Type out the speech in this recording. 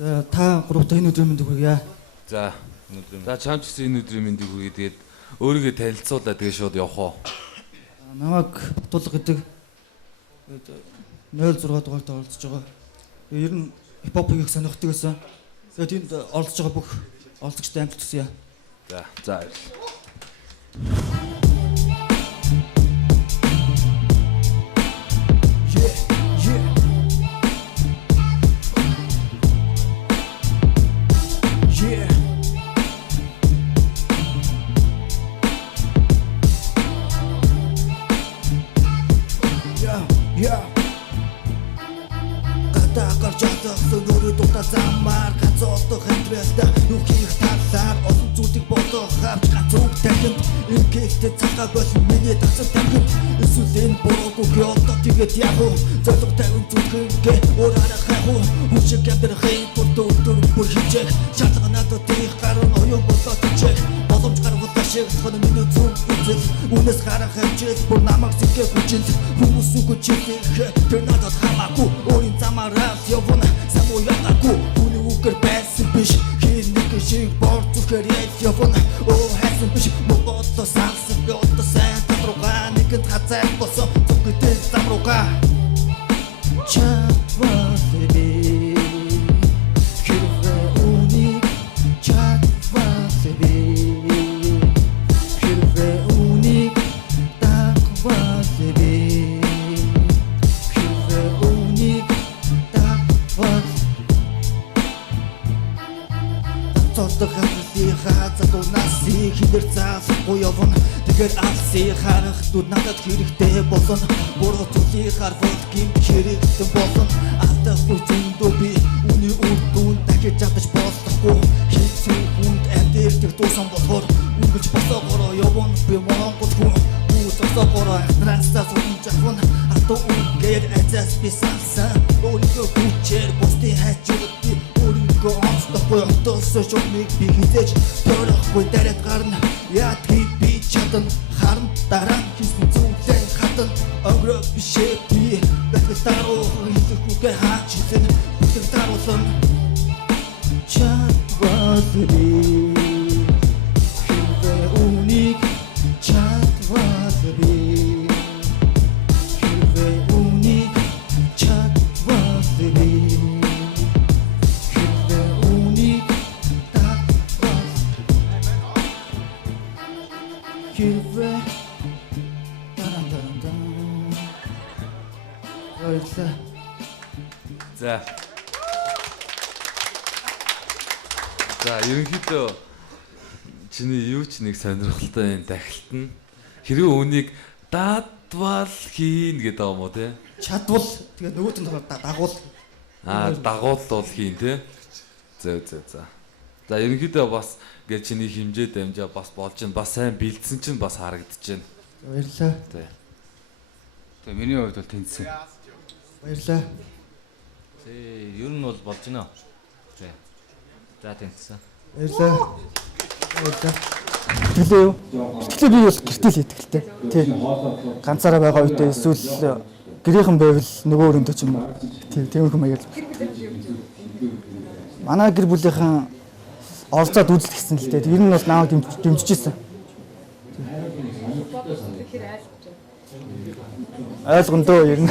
За та гуравтаа энэ өдрийн мэндийг хүргье. За чамч гэсэн энэ өдрийн мэндийг хүргэе. Тэгээд өөрийгөө танилцуулаад тэгээ шууд явах уу? Намайг Батулга гэдэг 06 дугаарт оролцож байгаа. Ер нь хипхопыг их сонирхдаг гэсэн. Тэгээд энд оролцож байгаа бүх оролцогчтой амжилт хүсье. За. Замаар гацоодох хэмтрэлтэй нүх хийх талаар олон зүйлийг бодох авч гацууг тахинд ингээдтэй цагаа болсон миний тасал тахинд эсвэл энэ буруугүй одоо тэгээд яг уу зөвлөг тавин зүтгэнгээ өөрөөр хайхуу хүчиг амьдрахын тулд өдөр бүр хичээх шалгана надад их гаруун оюун болоод чиг боломж гаргуулах шиг тохиол миний зүг үзэл үнэс гарах хэмжээс бүр намайг сэтгэх хүчил хүмүүс үгүй чиглэх тэр надад хамаагүй өөрийн замаараа явна самуу ягаагүй хүний үгээр байсан биш хин нэг шиг бор зүхээр явна оо хайсан биш моголо сансаг одоо сайн татругаа нэгэн хазай болсон зүгтэй замругаа чавасэби хирвэ уник чавасэби хирвэ уник таквасэби хирвэ уник таквас цолдог хэмжээ хазад унаси хидэр заахгүй явна тэгэхээр алсын харахтууд надад хэрэгтэй болсон буруу зүйлийг харвал гинт хэрэгтэй болсон алдах үсэндөө би үний үр дүн дахиж чадаж болохгүй хэцүү хүнд амьдэрдэг дуусан болохоор үргэлж босоогороо явна би Монгол хүн босоогороо транстас үнж авна атуу үгээр азас би салсан өөрийнхөө хүчээр бусдын хайчуудыг өөрийнхөө онцлохгүй отоосоо шумыг би хизээж төрөхгүй дараад гарна яадгийг би чадна харан дараа хийсэн зүйлээ хатан өнгөрөө бишээ би бэтгэлтаруу хийхгүй хаач хийсэн бэтгэлтаруулсан чатвасэби хивэ уник чатвасэби хивэ уник чатвасэби хивэ уник таквас хивэ За ерөнхийдөө чиний юу ч нэг сонирхолтой юм дахилт нь хэрвээ үүнийг даадвал хийн гэдэг юм уу те? Чадвал тэгээд нөгөөд нь дагуул. Дагуулвал хийн те. За. За ерөнхийдөө бас гэж чиний хэмжээ дамжаа бас болж байна. Бас сайн бэлдсэн чинь бас харагдаж байна. Баярлалаа. Тэгээ миний хувьд бол тэнцсэн. Баярлалаа. Ер нь бол болж байна. За тэнцсэн. Баярлалаа. Тэлээ юу? Тэгтээ би бол гэртэл итгэлтэй. Тий. Ганцаараа байгаа үедээ эсвэл гэрийнхэн байвал нөгөө өрөндөө ч юм уу. Тийм их маяг. Манай гэр бүлийнхэн орцоод үзэл гисэн л дээ. Ер нь бас намайг дэмжижсэн. Ойлгондоо ер нь